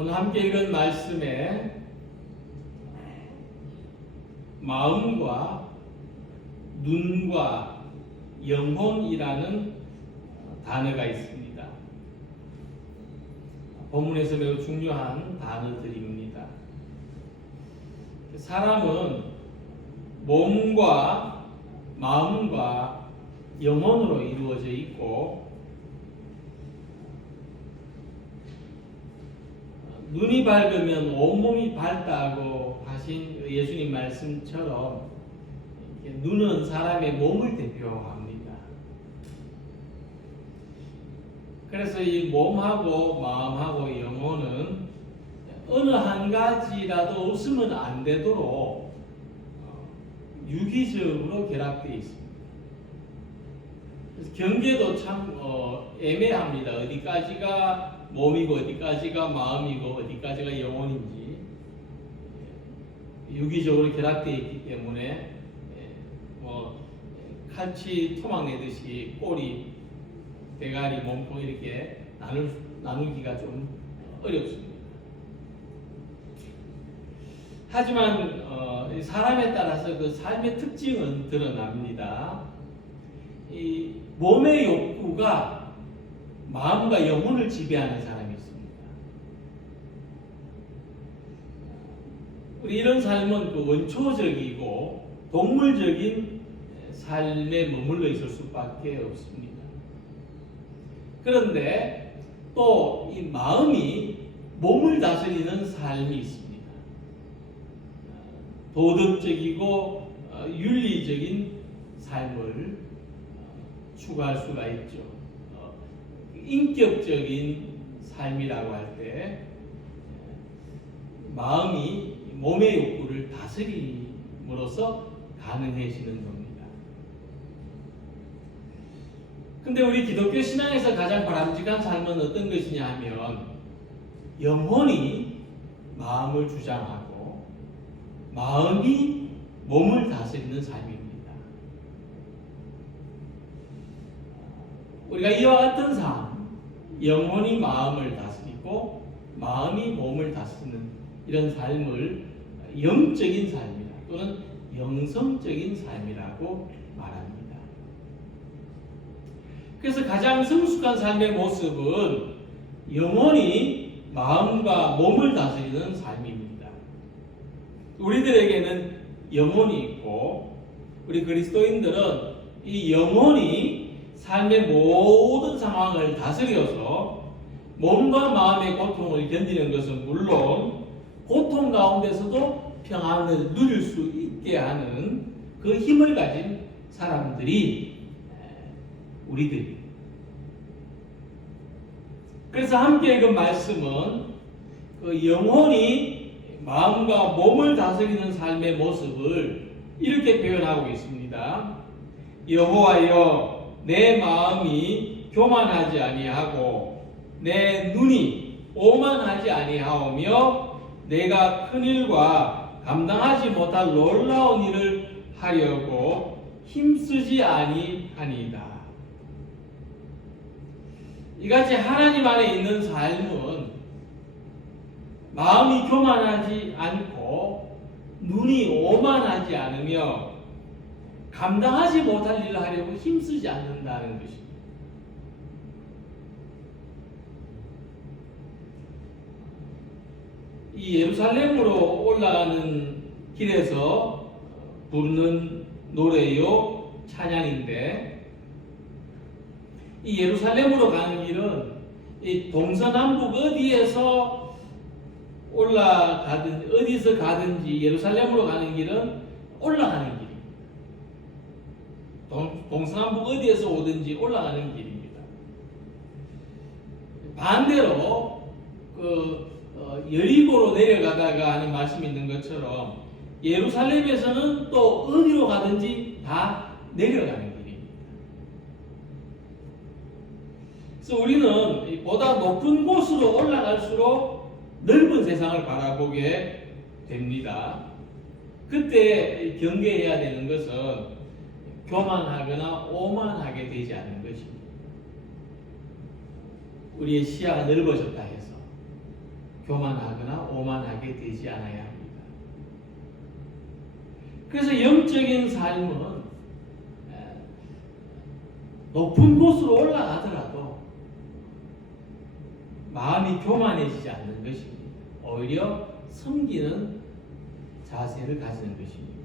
오늘 함께 읽은 말씀에 마음과 눈과 영혼이라는 단어가 있습니다. 본문에서 매우 중요한 단어들입니다. 사람은 몸과 마음과 영혼으로 이루어져 있고, 눈이 밝으면 온몸이 밝다고 하신 예수님 말씀처럼 눈은 사람의 몸을 대표합니다. 그래서 이 몸하고 마음하고 영혼은 어느 한 가지라도 없으면 안 되도록 유기적으로 결합되어 있습니다. 그래서 경계도 참 애매합니다. 어디까지가 몸이고 어디까지가 마음이고 어디까지가 영혼인지 유기적으로 결합되어 있기 때문에 칼치 토막 내듯이 꼬리, 대가리, 몸통 이렇게 나누기가 좀 어렵습니다. 하지만 사람에 따라서 그 삶의 특징은 드러납니다. 이 몸의 욕구가 마음과 영혼을 지배하는 사람이 있습니다. 우리 이런 삶은 그 원초적이고 동물적인 삶에 머물러 있을 수밖에 없습니다. 그런데 또 이 마음이 몸을 다스리는 삶이 있습니다. 도덕적이고 윤리적인 삶을 추구할 수가 있죠. 인격적인 삶이라고 할 때 마음이 몸의 욕구를 다스림으로써 가능해지는 겁니다. 근데 우리 기독교 신앙에서 가장 바람직한 삶은 어떤 것이냐 하면 영혼이 마음을 주장하고 마음이 몸을 다스리는 삶입니다. 우리가 이와 같은 삶, 영혼이 마음을 다스리고 마음이 몸을 다스리는 이런 삶을 영적인 삶이라 또는 영성적인 삶이라고 말합니다. 그래서 가장 성숙한 삶의 모습은 영혼이 마음과 몸을 다스리는 삶입니다. 우리들에게는 영혼이 있고 우리 그리스도인들은 이 영혼이 삶의 모든 상황을 다스려서 몸과 마음의 고통을 견디는 것은 물론 고통 가운데서도 평안을 누릴 수 있게 하는 그 힘을 가진 사람들이 우리들. 그래서 함께 읽은 말씀은 그 영혼이 마음과 몸을 다스리는 삶의 모습을 이렇게 표현하고 있습니다. 여호와여, 내 마음이 교만하지 아니하고 내 눈이 오만하지 아니하오며 내가 큰 일과 감당하지 못할 놀라운 일을 하려고 힘쓰지 아니하니이다. 이같이 하나님 안에 있는 삶은 마음이 교만하지 않고 눈이 오만하지 않으며 감당하지 못할 일을 하려고 힘쓰지 않는다는 것입니다. 이 예루살렘으로 올라가는 길에서 부르는 노래요 찬양인데, 이 예루살렘으로 가는 길은 이 동서남북 어디에서 올라가든 어디서 가든지 예루살렘으로 가는 길은 올라가는 길입니다. 동서남북 어디에서 오든지 올라가는 길입니다. 반대로 여리고로 내려가다가 하는 말씀이 있는 것처럼 예루살렘에서는 또 어디로 가든지 다 내려가는 길입니다. 그래서 우리는 보다 높은 곳으로 올라갈수록 넓은 세상을 바라보게 됩니다. 그때 경계해야 되는 것은 교만하거나 오만하게 되지 않는 것입니다. 우리의 시야가 넓어졌다 해서 교만하거나 오만하게 되지 않아야 합니다. 그래서 영적인 삶은 높은 곳으로 올라가더라도 마음이 교만해지지 않는 것입니다. 오히려 섬기는 자세를 가지는 것입니다.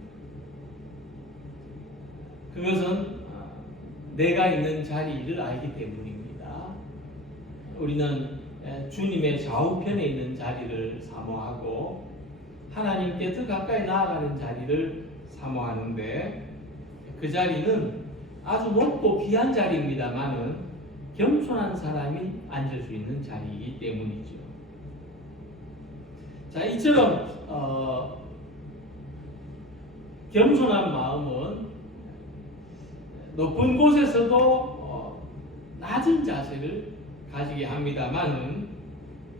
그것은 내가 있는 자리를 알기 때문입니다. 우리는 주님의 좌우편에 있는 자리를 사모하고 하나님께 더 가까이 나아가는 자리를 사모하는데 그 자리는 아주 높고 귀한 자리입니다만은 겸손한 사람이 앉을 수 있는 자리이기 때문이죠. 자, 이처럼 겸손한 마음은 높은 곳에서도 낮은 자세를 가지게 합니다만은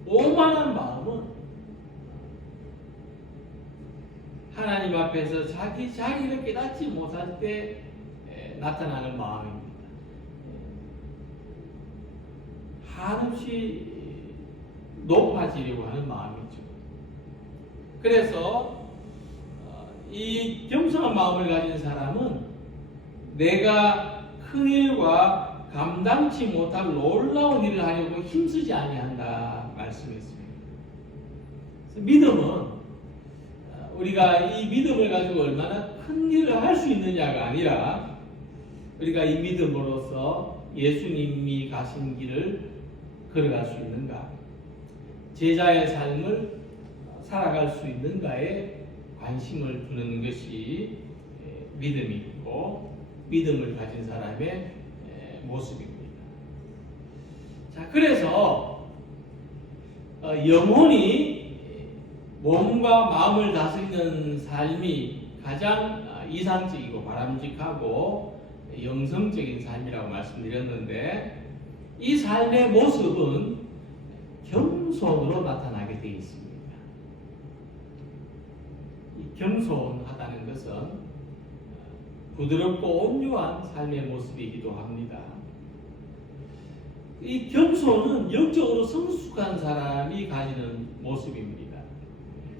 오만한 마음은 하나님 앞에서 자기 자리를 깨닫지 못할 때 나타나는 마음입니다. 한없이 높아지려고 하는 마음이죠. 그래서 이 겸손한 마음을 가진 사람은 내가 큰 일과 감당치 못할 놀라운 일을 하려고 힘쓰지 아니한다 말씀했습니다. 믿음은 우리가 이 믿음을 가지고 얼마나 큰 일을 할 수 있느냐가 아니라 우리가 이 믿음으로써 예수님이 가신 길을 걸어갈 수 있는가, 제자의 삶을 살아갈 수 있는가에 관심을 두는 것이 믿음이고 믿음을 가진 사람의 모습입니다. 자, 그래서 영혼이 몸과 마음을 다스리는 삶이 가장 이상적이고 바람직하고 영성적인 삶이라고 말씀드렸는데 이 삶의 모습은 겸손으로 나타나게 되어 있습니다. 이 겸손하다는 것은 부드럽고 온유한 삶의 모습이기도 합니다. 이 겸손은 영적으로 성숙한 사람이 가지는 모습입니다.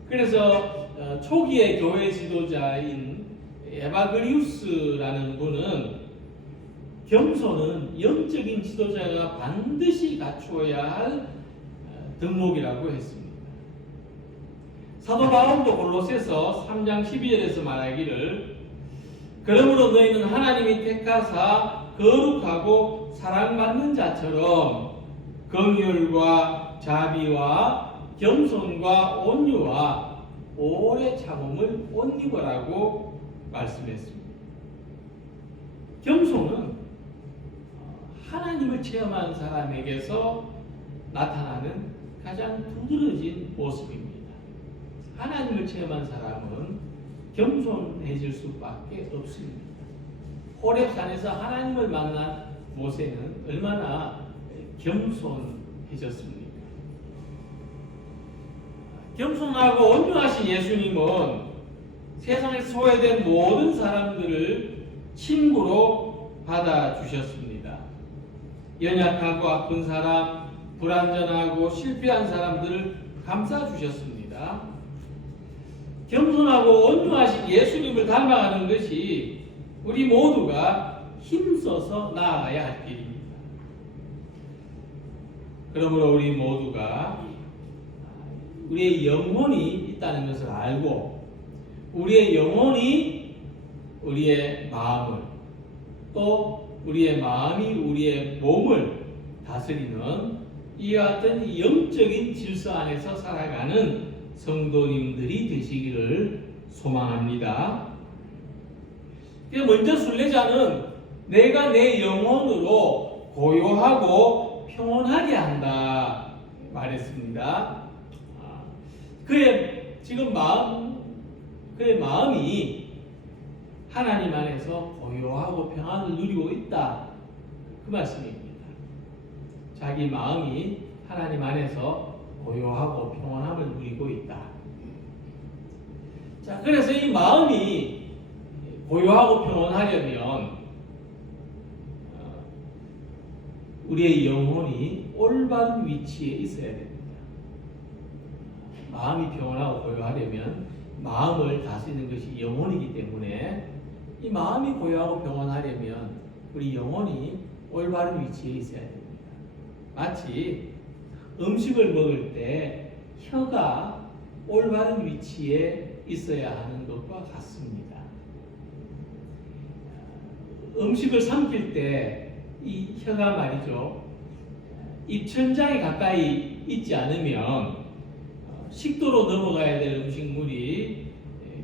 그래서 초기의 교회 지도자인 에바그리우스라는 분은 겸손은 영적인 지도자가 반드시 갖추어야 할 덕목이라고 했습니다. 사도 바울도 골로새서 3장 12절에서 말하기를 그러므로 너희는 하나님이 택하사 거룩하고 사랑받는 자처럼 긍휼과 자비와 겸손과 온유와 오래 참음을 옷 입으라고 말씀했습니다. 겸손은 하나님을 체험한 사람에게서 나타나는 가장 두드러진 모습입니다. 하나님을 체험한 사람은 겸손해질 수밖에 없습니다. 호렙산에서 하나님을 만난 모세는 얼마나 겸손해졌습니까? 겸손하고 온유하신 예수님은 세상에 소외된 모든 사람들을 친구로 받아주셨습니다. 연약하고 아픈 사람, 불완전하고 실패한 사람들을 감싸주셨습니다. 겸손하고 온유하신 예수님을 닮아가는 것이 우리 모두가 힘써서 나아가야 할 길입니다. 그러므로 우리 모두가 우리의 영혼이 있다는 것을 알고 우리의 영혼이 우리의 마음을 또 우리의 마음이 우리의 몸을 다스리는 이와 같은 영적인 질서 안에서 살아가는 성도님들이 되시기를 소망합니다. 먼저 순례자는 내가 내 영혼으로 고요하고 평온하게 한다 말했습니다. 그의 마음이 하나님 안에서 고요하고 평안을 누리고 있다. 그 말씀입니다. 자기 마음이 하나님 안에서 고요하고 평안함을 누리고 있다. 자, 그래서 이 마음이 고요하고 평안하려면 우리의 영혼이 올바른 위치에 있어야 됩니다. 마음이 평온하고 고요하려면 마음을 다스리는 것이 영혼이기 때문에 이 마음이 고요하고 평온하려면 우리 영혼이 올바른 위치에 있어야 됩니다. 마치 음식을 먹을 때 혀가 올바른 위치에 있어야 하는 것과 같습니다. 음식을 삼킬 때 이 혀가 말이죠, 입천장에 가까이 있지 않으면 식도로 넘어가야 될 음식물이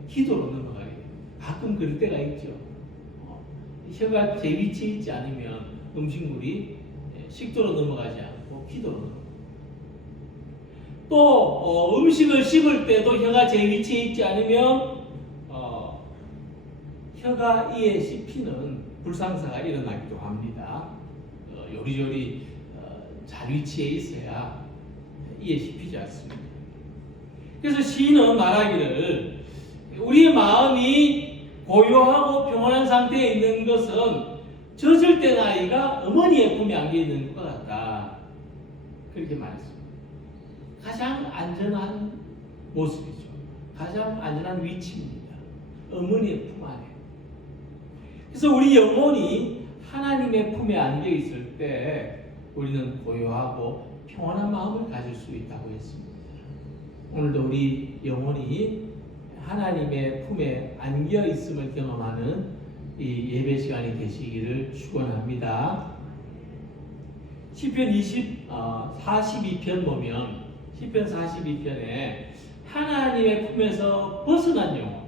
기도로 넘어가게 됩니다. 가끔 그럴 때가 있죠. 혀가 제 위치에 있지 않으면 음식물이 식도로 넘어가지 않고 기도로 넘어갑니다. 또 음식을 씹을 때도 혀가 제 위치에 있지 않으면 혀가 이에 씹히는 불상사가 일어나기도 합니다. 요리조리 잘 위치에 있어야 이에 씹히지 않습니다. 그래서 시인은 말하기를 우리의 마음이 고요하고 평온한 상태에 있는 것은 젖을 때 아이가 어머니의 품에 안겨 있는 것 같다. 그렇게 말했습니다. 가장 안전한 모습이죠. 가장 안전한 위치입니다. 어머니의 품 안에. 그래서 우리 영혼이 하나님의 품에 안겨 있을 때 우리는 고요하고 평온한 마음을 가질 수 있다고 했습니다. 오늘도 우리 영혼이 하나님의 품에 안겨 있음을 경험하는 이 예배 시간이 되시기를 축원합니다. 시편 42편 보면 시편 42편에 하나님의 품에서 벗어난 영혼,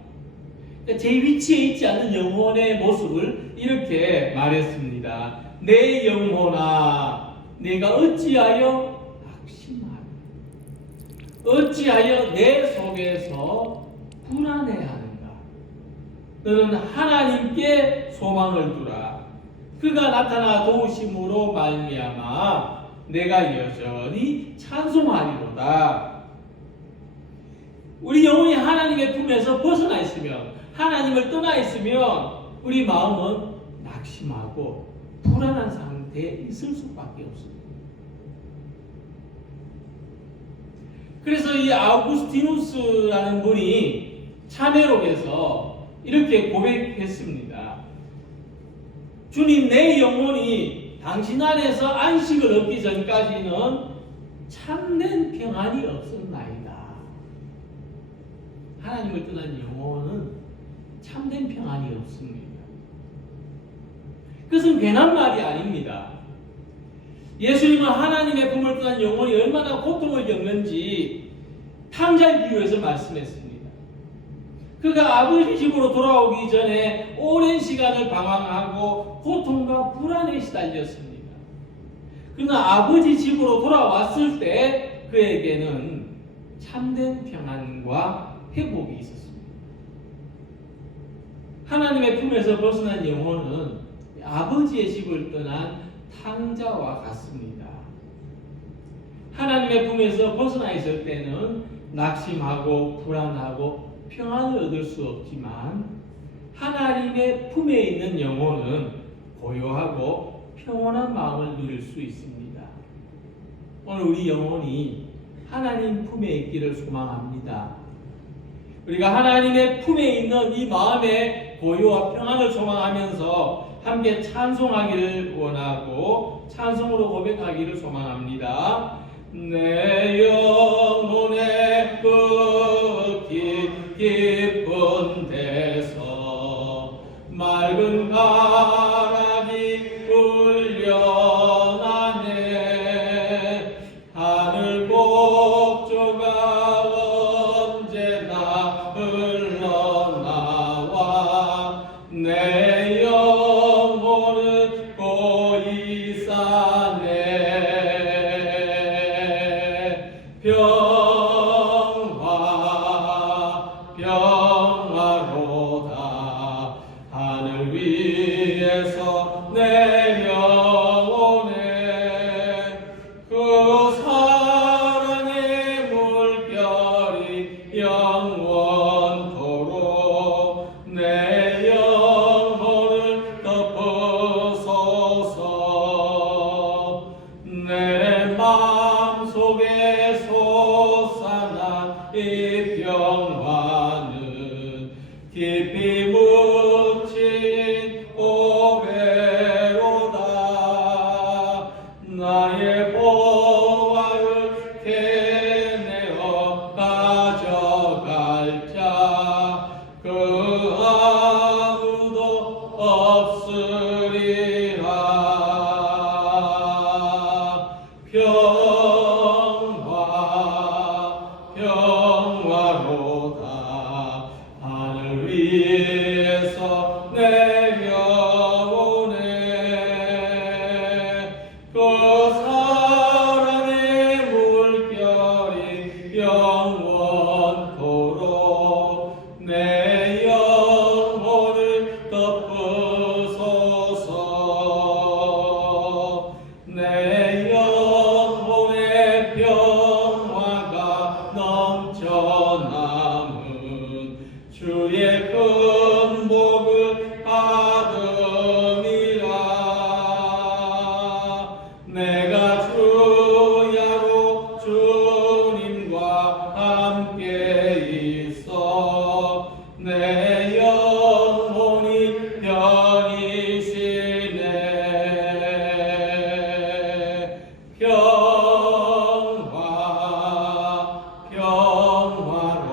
제 위치에 있지 않은 영혼의 모습을 이렇게 말했습니다. 내 영혼아, 내가 어찌하여 낙심하며 어찌하여 내 속에서 불안해하는가? 너는 하나님께 소망을 두라. 그가 나타나 도우심으로 말미암아 내가 여전히 찬송하리로다. 우리 영혼이 하나님의 품에서 벗어나 있으면, 하나님을 떠나 있으면 우리 마음은 낙심하고 불안한 상태에 있을 수밖에 없습니다. 그래서 이 아우구스티누스라는 분이 참회록에서 이렇게 고백했습니다. 주님, 내 영혼이 당신 안에서 안식을 얻기 전까지는 참된 평안이 없었나이다. 하나님을 떠난 영혼은 참된 평안이 없습니다. 그것은 괜한 말이 아닙니다. 예수님은 하나님의 품을 떠난 영혼이 얼마나 고통을 겪는지 탕자의 비유에서 말씀했습니다. 그가 아버지 집으로 돌아오기 전에 오랜 시간을 방황하고 고통과 불안에 시달렸습니다. 그러나 아버지 집으로 돌아왔을 때 그에게는 참된 평안과 회복이 있었습니다. 하나님의 품에서 벗어난 영혼은 아버지의 집을 떠난 탕자와 같습니다. 하나님의 품에서 벗어나 있을 때는 낙심하고 불안하고 평안을 얻을 수 없지만 하나님의 품에 있는 영혼은 고요하고 평온한 마음을 누릴 수 있습니다. 오늘 우리 영혼이 하나님 품에 있기를 소망합니다. 우리가 하나님의 품에 있는 이 마음의 고요와 평안을 소망하면서 함께 찬송하기를 원하고 찬송으로 고백하기를 소망합니다. 내 영혼의 그 깊은 데서 맑은 가락이 울려나네. 하늘 곡조가 언제나 흘러나와 내 영혼은 고이 사네. 평화로다. 하늘 위에서 내 영혼에 그 사랑의 물결이 영원토록 내 영혼을 덮어서서 내 마음속에 솟 이 평화는 깊이 묻힌 오배로다. 나의 보화를 캐내어 가져갈 자 그 아무도 없으리라. 평화로다. 하늘 위에서 내려오네. 그 사랑의 물결이 영원토록 내 영혼을 덮으소서. 내 영혼의 평화가 넘쳐남은 주의 큰 복을 받음이라. 내가 주야로 주님과 함께 있어 내 영혼이 편이시네.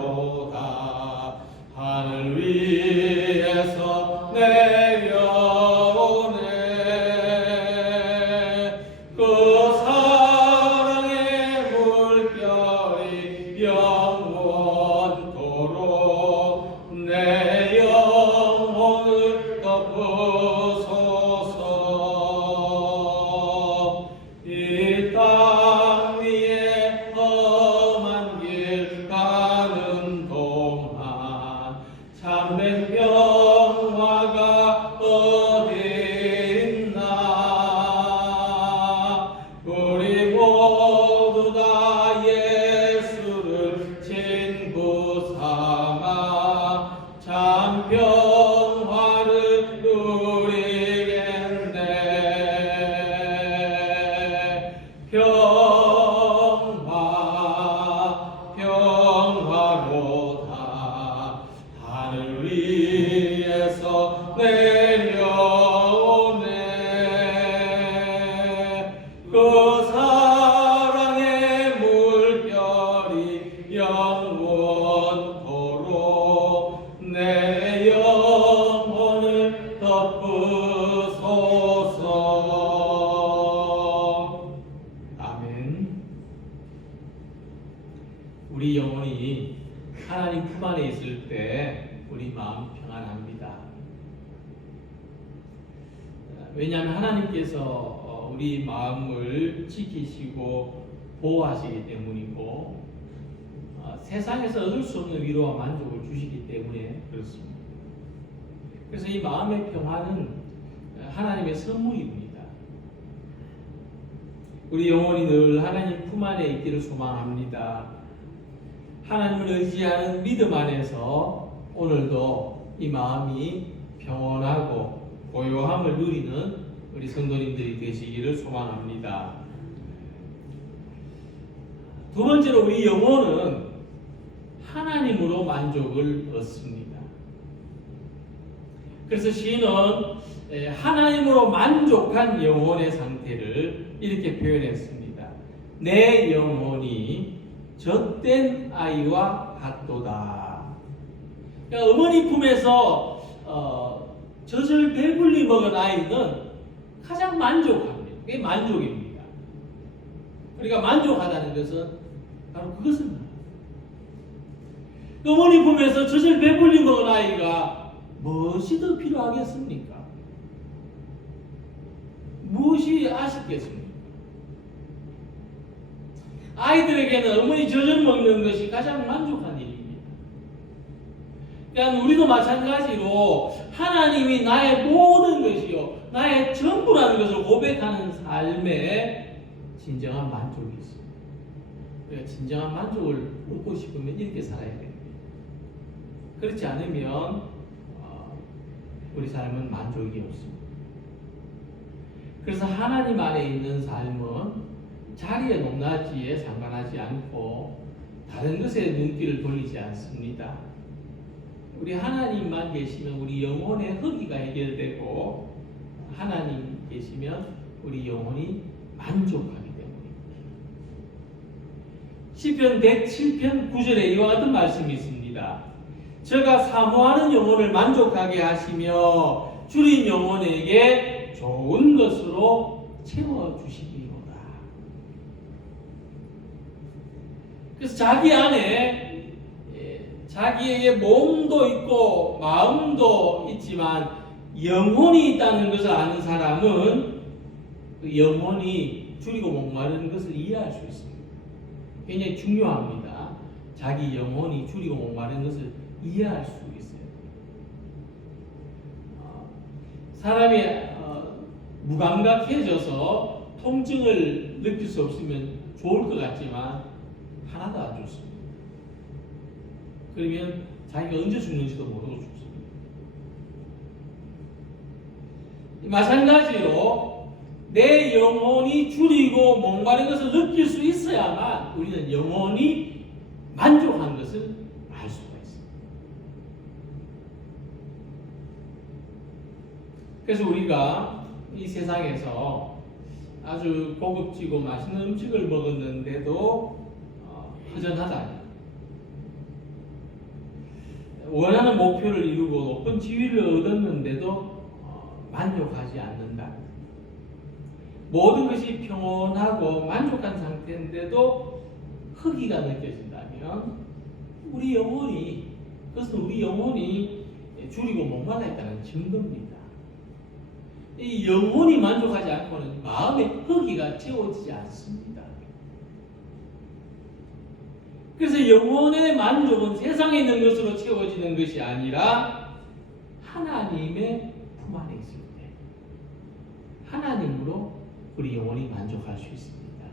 평화로다. 하늘 위에서 내려오네. 그 사랑의 물결이 영원토록 내 영혼을 덮으소서. 이 땅 위에 험한 길 가는 동안 참된 평화가 어디 있나. 우리 모두 다 예수를 친구 삼아 참 평화를 누리겠네. 평화로다. 하늘 위에서 내려오네. 그 사랑의 물결이 영원토록 내 영혼을 덮으소서. 아멘. 우리 영혼이 하나님 품 안에 있을 때 우리 마음 평안합니다. 왜냐하면 하나님께서 우리 마음을 지키시고 보호하시기 때문이고 세상에서 얻을 수 없는 위로와 만족을 주시기 때문에 그렇습니다. 그래서 이 마음의 평안은 하나님의 선물입니다. 우리 영혼이 늘 하나님 품 안에 있기를 소망합니다. 하나님을 의지하는 믿음 안에서 오늘도 이 마음이 평온하고 고요함을 누리는 우리 성도님들이 되시기를 소망합니다. 두 번째로 우리 영혼은 하나님으로 만족을 얻습니다. 그래서 시인은 하나님으로 만족한 영혼의 상태를 이렇게 표현했습니다. 내 영혼이 젖된 아이와 같도다. 그러니까 어머니 품에서 젖을 배불리 먹은 아이는 가장 만족합니다. 그게 만족입니다. 그러니까 만족하다는 것은 바로 그것입니다. 어머니 품에서 젖을 배불리 먹은 아이가 무엇이 더 필요하겠습니까? 무엇이 아쉽겠습니까? 아이들에게는 어머니 젖을 먹는 것이 가장 만족한 일입니다. 그러니까 우리도 마찬가지로 하나님이 나의 모든 것이요 나의 전부라는 것을 고백하는 삶에 진정한 만족이 있습니다. 우리가 진정한 만족을 얻고 싶으면 이렇게 살아야 됩니다. 그렇지 않으면 우리 삶은 만족이 없습니다. 그래서 하나님 안에 있는 삶은 자리에 높낮이에 상관하지 않고 다른 것에 눈길을 돌리지 않습니다. 우리 하나님만 계시면 우리 영혼의 허기가 해결되고 하나님 계시면 우리 영혼이 만족하기 때문입니다. 시편 107편 9절에 이와 같은 말씀이 있습니다. 저가 사모하는 영혼을 만족하게 하시며 줄인 영혼에게 좋은 것으로 채워주시리로다. 그래서 자기 안에 자기에게 몸도 있고 마음도 있지만 영혼이 있다는 것을 아는 사람은 그 영혼이 줄이고 목마르는 것을 이해할 수 있습니다. 굉장히 중요합니다. 자기 영혼이 줄이고 목마르는 것을 이해할 수 있어요. 사람이 무감각해져서 통증을 느낄 수 없으면 좋을 것 같지만 하나도 안 좋습니다. 그러면 자기가 언제 죽는지도 모르고 죽습니다. 마찬가지로 내 영혼이 줄이고 목마른 것을 느낄 수 있어야만 우리는 영혼이 만족한 것을 알 수가 있습니다. 그래서 우리가 이 세상에서 아주 고급지고 맛있는 음식을 먹었는데도 허전하다. 원하는 목표를 이루고 높은 지위를 얻었는데도 만족하지 않는다. 모든 것이 평온하고 만족한 상태인데도 허기가 느껴진다면 그것은 우리 영혼이 줄이고 목말라 있다는 증거입니다. 이 영혼이 만족하지 않고는 마음의 허기가 채워지지 않습니다. 그래서 영혼의 만족은 세상에 있는 것으로 채워지는 것이 아니라 하나님의 품 안에 있을 때 하나님으로 우리 영혼이 만족할 수 있습니다.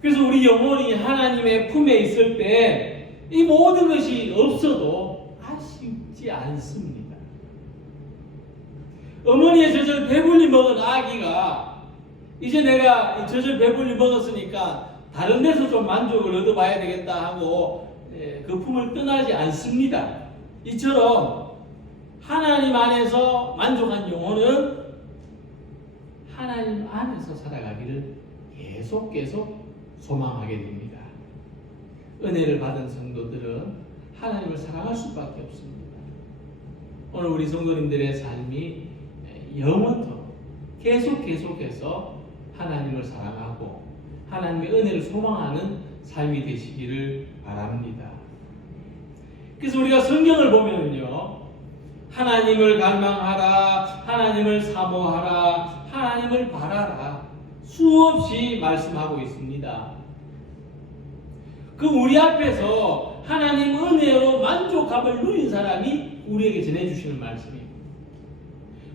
그래서 우리 영혼이 하나님의 품에 있을 때 이 모든 것이 없어도 아쉽지 않습니다. 어머니의 젖을 배불리 먹은 아기가 이제 내가 젖을 배불리 먹었으니까 다른 데서 좀 만족을 얻어봐야 되겠다 하고 그 품을 떠나지 않습니다. 이처럼 하나님 안에서 만족한 영혼은 하나님 안에서 살아가기를 계속 소망하게 됩니다. 은혜를 받은 성도들은 하나님을 사랑할 수밖에 없습니다. 오늘 우리 성도님들의 삶이 영원토록 계속해서 하나님을 사랑하고 하나님의 은혜를 소망하는 삶이 되시기를 바랍니다. 그래서 우리가 성경을 보면요, 하나님을 갈망하라, 하나님을 사모하라, 하나님을 바라라 수없이 말씀하고 있습니다. 그 우리 앞에서 하나님 은혜로 만족함을 누린 사람이 우리에게 전해주시는 말씀입니다.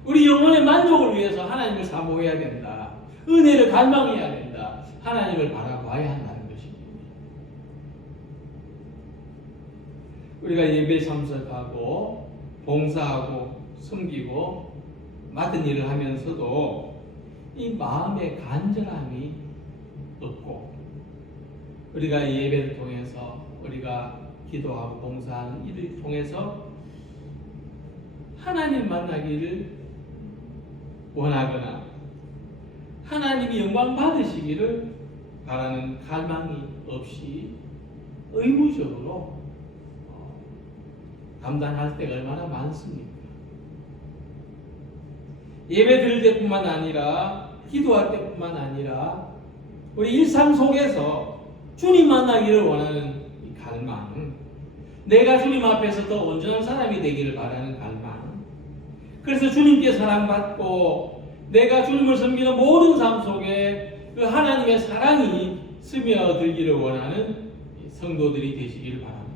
우리 영혼의 만족을 위해서 하나님을 사모해야 된다. 은혜를 갈망해야 된다. 하나님을 바라봐야 한다는 것입니다. 우리가 예배 참석하고 봉사하고 섬기고 맡은 일을 하면서도 이 마음의 간절함이 없고 우리가 예배를 통해서 우리가 기도하고 봉사하는 일을 통해서 하나님 만나기를 원하거나 하나님이 영광 받으시기를 바라는 갈망이 없이 의무적으로 감당할 때가 얼마나 많습니까? 예배 드릴 때뿐만 아니라 기도할 때뿐만 아니라 우리 일상 속에서 주님 만나기를 원하는 이 갈망, 내가 주님 앞에서 더 온전한 사람이 되기를 바라는 갈망, 그래서 주님께 사랑받고 내가 주님을 섬기는 모든 삶 속에 그 하나님의 사랑이 스며들기를 원하는 성도들이 되시기를 바랍니다.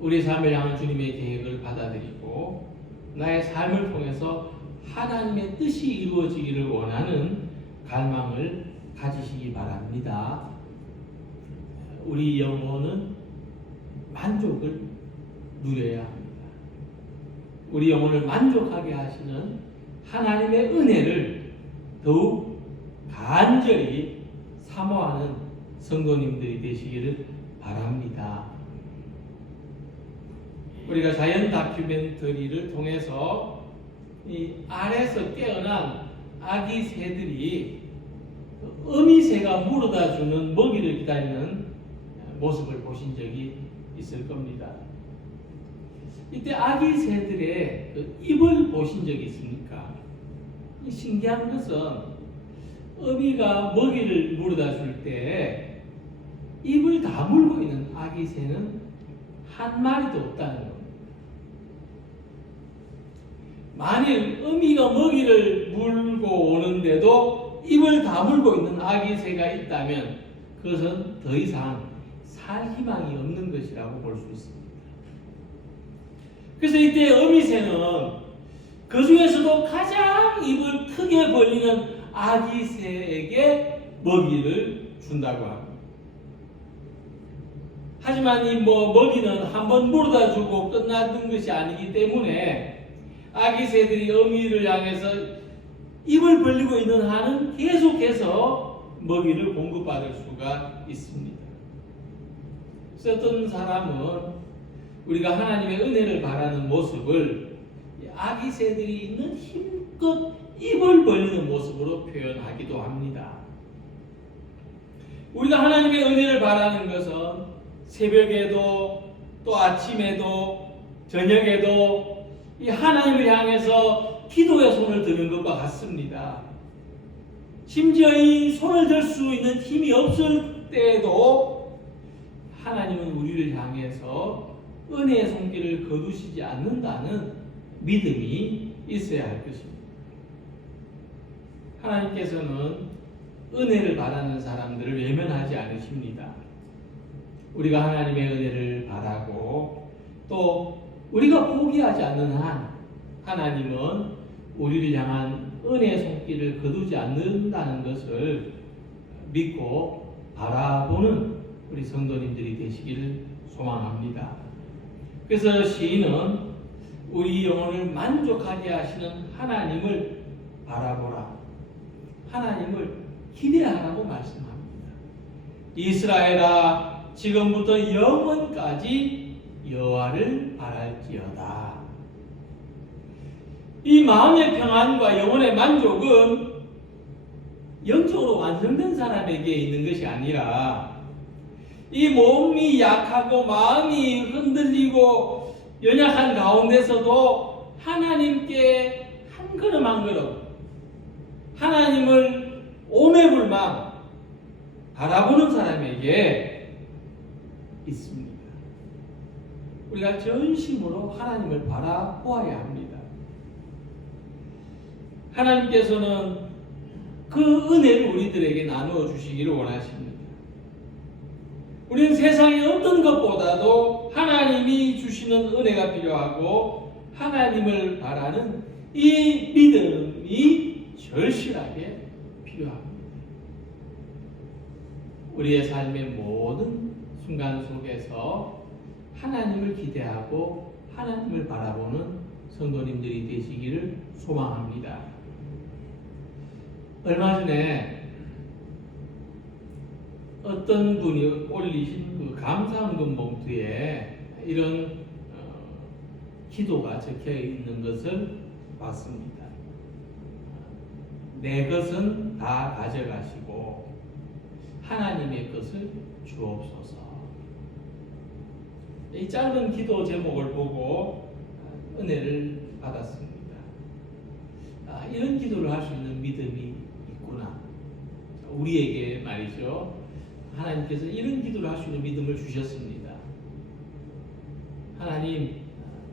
우리 삶을 향한 주님의 계획을 받아들이고 나의 삶을 통해서 하나님의 뜻이 이루어지기를 원하는 갈망을 가지시기 바랍니다. 우리 영혼은 만족을 누려야 합니다. 우리 영혼을 만족하게 하시는 하나님의 은혜를 더욱 간절히 사모하는 성도님들이 되시기를 바랍니다. 우리가 자연 다큐멘터리를 통해서 이 알에서 깨어난 아기 새들이 어미새가 물어다주는 먹이를 기다리는 모습을 보신 적이 있을 겁니다. 이때 아기 새들의 그 입을 보신 적이 있습니까? 신기한 것은 어미가 먹이를 물어다 줄 때 입을 다물고 있는 아기 새는 한 마리도 없다는 겁니다. 만일 어미가 먹이를 물고 오는데도 입을 다물고 있는 아기 새가 있다면 그것은 더 이상 살 희망이 없는 것이라고 볼 수 있습니다. 그래서 이때 어미새는 그 중에서도 가장 입을 크게 벌리는 아기 새에게 먹이를 준다고 합니다. 하지만 이 먹이는 한번 물어다 주고 끝나는 것이 아니기 때문에 아기 새들이 어미를 향해서 입을 벌리고 있는 한은 계속해서 먹이를 공급받을 수가 있습니다. 그래서 어떤 사람은 우리가 하나님의 은혜를 바라는 모습을 아기 새들이 있는 힘껏 입을 벌리는 모습으로 표현하기도 합니다. 우리가 하나님의 은혜를 바라는 것은 새벽에도 또 아침에도 저녁에도 이 하나님을 향해서 기도의 손을 드는 것과 같습니다. 심지어 이 손을 들 수 있는 힘이 없을 때에도 하나님은 우리를 향해서 은혜의 손길을 거두시지 않는다는 믿음이 있어야 할 것입니다. 하나님께서는 은혜를 바라는 사람들을 외면하지 않으십니다. 우리가 하나님의 은혜를 바라고 또 우리가 포기하지 않는 한 하나님은 우리를 향한 은혜의 손길을 거두지 않는다는 것을 믿고 바라보는 우리 성도님들이 되시기를 소망합니다. 그래서 시인은 우리 영혼을 만족하게 하시는 하나님을 바라보라, 하나님을 기대하라고 말씀합니다. 이스라엘아, 지금부터 영원까지 여호와를 바랄지어다. 이 마음의 평안과 영혼의 만족은 영적으로 완성된 사람에게 있는 것이 아니라 이 몸이 약하고 마음이 흔들리고 연약한 가운데서도 하나님께 한 걸음 한 걸음 하나님을 오매불망 바라보는 사람에게 있습니다. 우리가 전심으로 하나님을 바라보아야 합니다. 하나님께서는 그 은혜를 우리들에게 나누어 주시기를 원하십니다. 우리는 세상의 어떤 것보다도 하나님이 주시는 은혜가 필요하고 하나님을 바라는 이 믿음이 절실하게 필요합니다. 우리의 삶의 모든 순간 속에서 하나님을 기대하고 하나님을 바라보는 성도님들이 되시기를 소망합니다. 얼마 전에 어떤 분이 올리신 그 감사헌금 봉투에 이런 기도가 적혀 있는 것을 봤습니다. 내 것은 다 가져가시고 하나님의 것을 주옵소서. 이 짧은 기도 제목을 보고 은혜를 받았습니다. 이런 기도를 할 수 있는 믿음이 있구나. 우리에게 말이죠. 하나님께서 이런 기도를 할 수 있는 믿음을 주셨습니다. 하나님,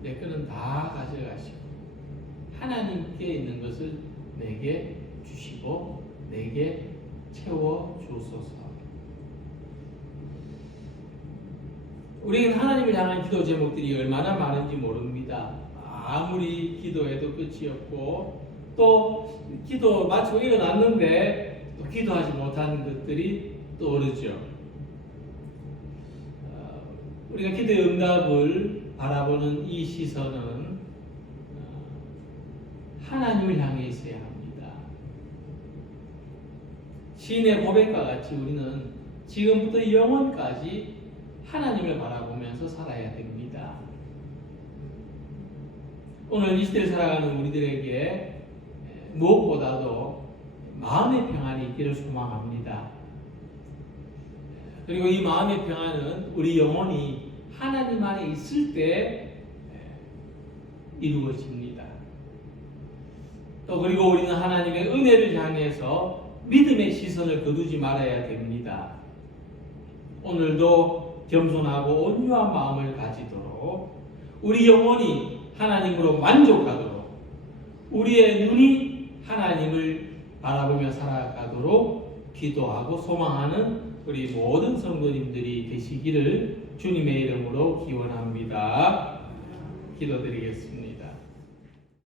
내 것은 다 가져가시고 하나님께 있는 것을 내게 주시고 내게 채워 주소서. 우리는 하나님을 향한 기도 제목들이 얼마나 많은지 모릅니다. 아무리 기도해도 끝이 없고 또 기도 마치고 일어났는데 또 기도하지 못하는 것들이 떠오르죠. 우리가 기도의 응답을 바라보는 이 시선은 하나님을 향해 있어야 합니다. 시인의 고백과 같이 우리는 지금부터 영원까지 하나님을 바라보면서 살아야 됩니다. 오늘 이 시대를 살아가는 우리들에게 무엇보다도 마음의 평안이 있기를 소망합니다. 그리고 이 마음의 평안은 우리 영혼이 하나님 안에 있을 때 이루어집니다. 또 그리고 우리는 하나님의 은혜를 향해서 믿음의 시선을 거두지 말아야 됩니다. 오늘도 겸손하고 온유한 마음을 가지도록 우리 영혼이 하나님으로 만족하도록 우리의 눈이 하나님을 바라보며 살아가도록 기도하고 소망하는 우리 모든 성도님들이 되시기를 주님의 이름으로 기원합니다. 기도드리겠습니다.